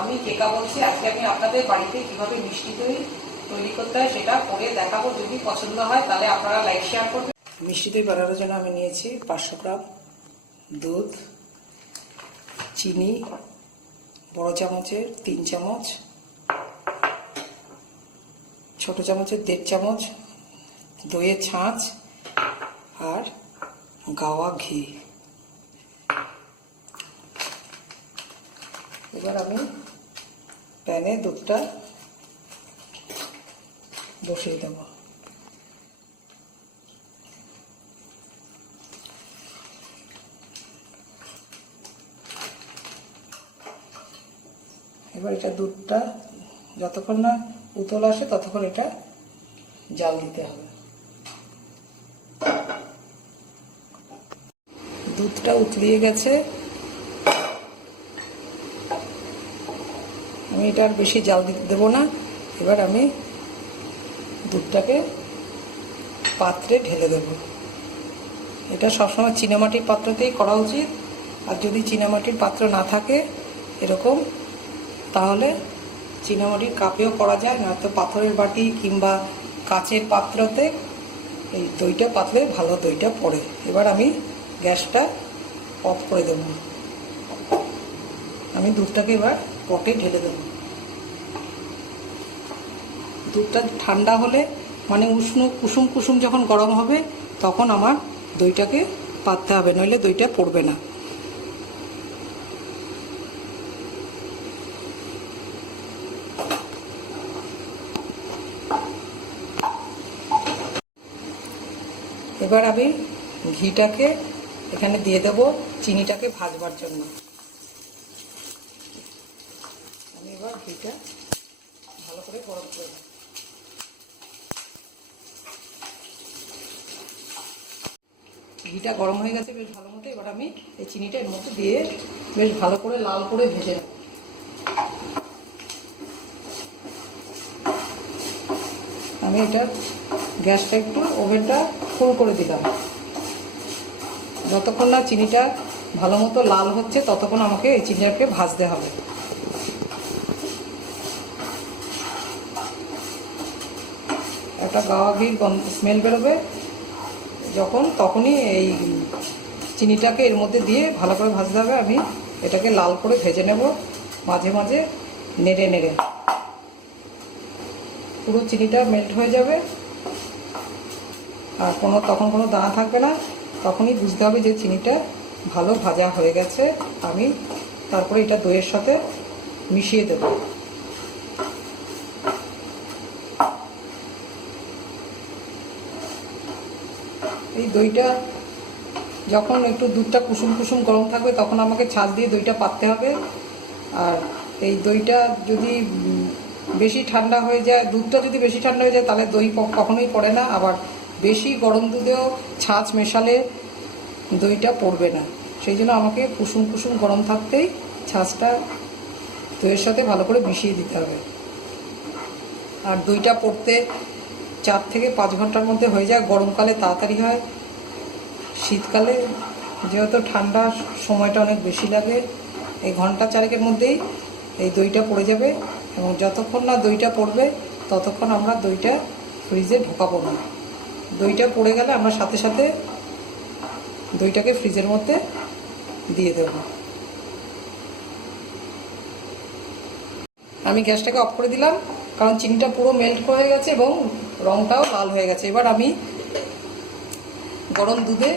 আমি কেকা বলছি, আজকে আমি আপনাদের বাড়িতে কীভাবে মিষ্টি দই তৈরি করতে হয় সেটা করে দেখাবো। যদি পছন্দ হয়, তাহলে আপনারা লাইক শেয়ার করবেন। মিষ্টি দই বানানোর জন্য আমি নিয়েছি পাঁচশো গ্রাম দুধ, চিনি, বড় চামচের তিন চামচ, ছোট চামচের দেড় চামচ, দইয়ের ছাঁচ আর গাওয়া ঘি। এবার আমি প্যানে দুধটা বসিয়ে দেব। এবার এটা দুধটা যতক্ষণ না উতল আসে ততক্ষণ এটা জাল দিতে হবে। দুধটা উতলিয়ে গেছে। আমি এটা আর বেশি জাল দিতে দেবো না। এবার আমি দুধটাকে পাত্রে ঢেলে দেব। এটা সবসময় চীনামাটির পাত্রতেই করা উচিত। আর যদি চিনামাটির পাত্র না থাকে, এরকম, তাহলে চীনামাটির কাপেও করা যায়, নয়তো পাথরের বাটি কিংবা কাচের পাত্রতে এই দইটা পাতলে ভালো দইটা পড়ে। এবার আমি গ্যাসটা অফ করে দেব। আমি দুধটাকে এবার পটে ঢেলে দেব। দুধটা ঠান্ডা হলে মানে উষ্ণ কুসুম কুসুম যখন গরম হবে, তখন আমার দইটাকে পাততে হবে, নইলে দইটা পড়বে না। এবার আমি ঘিটাকে এখানে দিয়ে দেব চিনিটাকে ভাজবার জন্য আমি এবার ঘিটা ভালো করে গরম করে। ঘিটা গরম হয়ে গেছে বেশ ভালো মতো, এবার আমি এই চিনিটা এর মধ্যে দিয়ে বেশ ভালো করে লাল করে ভেজে নেব। আমি এটা গ্যাসটা একটু ওভেনটা ফুল করে দিলাম। যতক্ষণ না চিনিটা ভালো মতো লাল হচ্ছে, ততক্ষণ আমাকে এই চিনিটাকে ভাজতে হবে। একটা গাওয়া ঘির স্মেল বেরোবে। যখন তখনই এই চিনিটাকে এর মধ্যে দিয়ে ভালো করে ভাজতে হবে। আমি এটাকে লাল করে ভেজে নেব, মাঝে মাঝে নেড়ে নেড়ে। পুরো চিনিটা মেল্ট হয়ে যাবে। আর কোনো, তখন কোনো দানা থাকবে না। তখনই বুঝতে হবে যে চিনিটা ভালো ভাজা হয়ে গেছে। আমি তারপরে এটা দইয়ের সাথে মিশিয়ে দেব। দইটা যখন একটু দুধটা কুসুম কুসুম গরম থাকবে, তখন আমাকে ছাঁচ দিয়ে দইটা পাততে হবে। আর এই দইটা যদি বেশি ঠান্ডা হয়ে যায়, দুধটা যদি বেশি ঠান্ডা হয়ে যায়, তাহলে দই কখনোই পড়ে না। আবার বেশি গরম দুধেও ছাঁচ মেশালে দইটা পড়বে না। সেই জন্য আমাকে কুসুম কুসুম গরম থাকতেই ছাঁচটা দইয়ের সাথে ভালো করে মিশিয়ে দিতে হবে। আর দইটা পড়তে চার থেকে পাঁচ ঘণ্টার মধ্যে হয়ে যায়। গরমকালে তাড়াতাড়ি হয়। শীতকালে যেহেতু ঠান্ডা সময়টা অনেক বেশি লাগে, এই ঘণ্টা চারেকের মধ্যেই এই দইটা পড়ে যাবে এবং যতক্ষণ না দইটা পড়বে ততক্ষণ আমরা দইটা ফ্রিজে ঢোকাবো না। দইটা পড়ে গেলে আমরা সাথে সাথে দইটাকে ফ্রিজের মধ্যে দিয়ে দেব। আমি গ্যাসটাকে অফ করে দিলাম কারণ চিনিটা পুরো মেল্ট হয়ে গেছে এবং রংটাও লাল হয়ে গেছে। এবার আমি গরম দুধে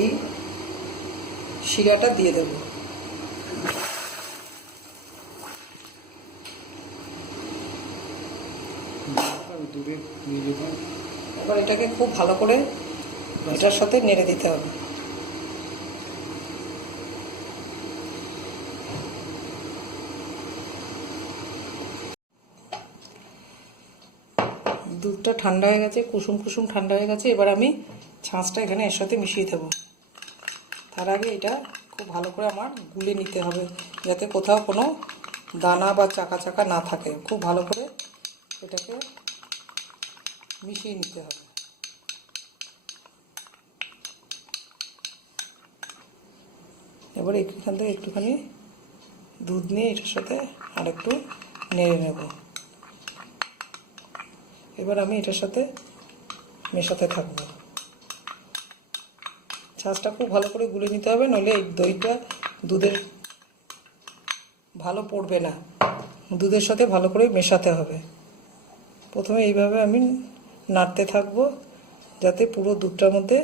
এই শিরাটা দিয়ে দেব। এবার এটাকে খুব ভালো করে এটার সাথে নেড়ে দিতে হবে। দুধটা ঠান্ডা হয়ে গেছে, কুসুম কুসুম ঠান্ডা হয়ে গেছে। এবার আমি ছাঁচটা এখানে এর সাথে মিশিয়ে দেবো। তার আগে এটা খুব ভালো করে আমার গুলে নিতে হবে, যাতে কোথাও কোনো দানা বা চাকা চাকা না থাকে। খুব ভালো করে এটাকে মিশিয়ে নিতে হবে। এবার এখান থেকে একটুখানি দুধ নিয়ে এটার সাথে আর একটু নেড়ে নেব। এবার আমি এটার সাথে মেশাতে থাকব। ছাঁচটা খুব ভালো করে গুলে নিতে হবে, নইলে এই দইটা দুধের ভালো পড়বে না। দুধের সাথে ভালো করে মেশাতে হবে। প্রথমে এইভাবে আমি নাড়তে থাকব, যাতে পুরো দুধটার মধ্যে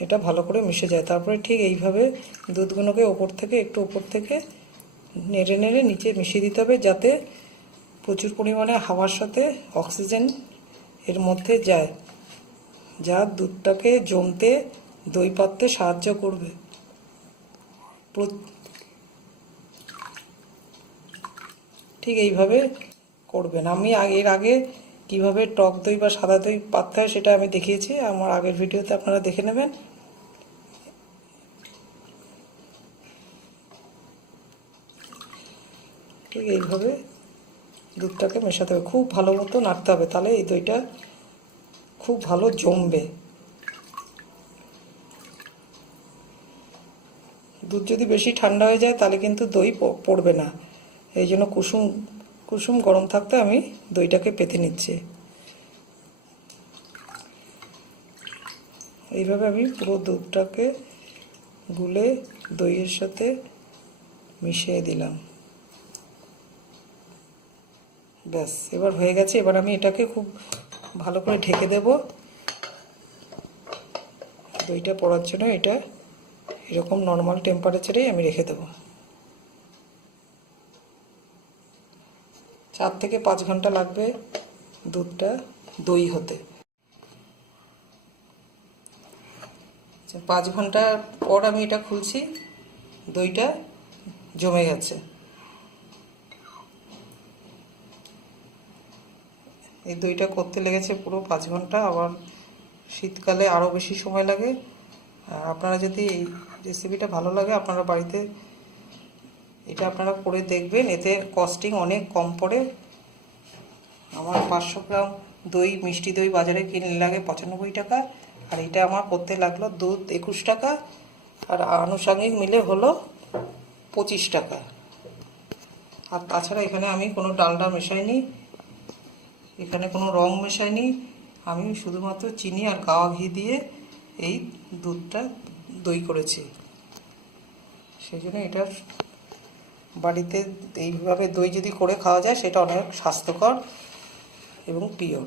এটা ভালো করে মিশে যায়। তারপরে ঠিক এইভাবে দুধগুলোকে ওপর থেকে, একটু ওপর থেকে নেড়ে নেড়ে নিচে মিশিয়ে দিতে হবে, যাতে প্রচুর পরিমাণে হাওয়ার সাথে অক্সিজেন এর মধ্যে যায়। যা দুধটাকে জমতে দই পাততে সাহায্য করবে। ঠিক এইভাবে করবেন। আমি এর আগে কীভাবে টক দই বা সাদা দই পাততে হয় সেটা আমি দেখিয়েছি। আমার আগের ভিডিওতে আপনারা দেখে নেবেন। ঠিক এইভাবে দুধটাকে মেশাতে হবে। খুব ভালো মতো নাড়তে হবে। তাহলে এই দইটা খুব ভালো জমবে। দুধ যদি বেশি ঠান্ডা হয়ে যায়, তাহলে কিন্তু দই পড়বে না। এই জন্য কুসুম কুসুম গরম থাকতে আমি দইটাকে পেতে নিচ্ছি। এইভাবে আমি পুরো দুধটাকে গুলে দইয়ের সাথে মিশিয়ে দিলাম। ব্যাস, এবার হয়ে গেছে। এবার আমি এটাকে খুব ভালো করে ঢেকে দেব। দইটা পড়ার জন্য এটা এরকম নর্মাল টেম্পারেচারেই আমি রেখে দেবো। চার থেকে পাঁচ ঘণ্টা লাগবে দুধটা দই হতে। আচ্ছা, পাঁচ ঘণ্টা পর আমি এটা খুলছি দইটা জমে গেছে। এই দইটা করতে লেগেছে পুরো পাঁচ ঘণ্টা আবার শীতকালে আরও বেশি সময় লাগে। আপনারা যদি এই রেসিপিটা ভালো লাগে, আপনারা বাড়িতে এটা আপনারা করে দেখবেন। এতে কস্টিং অনেক কম পড়ে। আমার পাঁচশো গ্রাম দই, মিষ্টি দই বাজারে কিনলে লাগে পঁচানব্বই টাকা। আর এটা আমার করতে লাগল দুধ একুশ টাকা। আর আনুষঙ্গিক মিলে হলো পঁচিশ টাকা। আর তাছাড়া এখানে আমি কোনো ডালডা মেশাইনি। এখানে কোনো রং মেশাইনি। আমি শুধুমাত্র চিনি আর গাওয়া ঘি দিয়ে এই দুধটা দই করেছি। সেই জন্য এটার বাড়িতে এইভাবে দই যদি করে খাওয়া যায়, সেটা অনেক স্বাস্থ্যকর এবং পিওর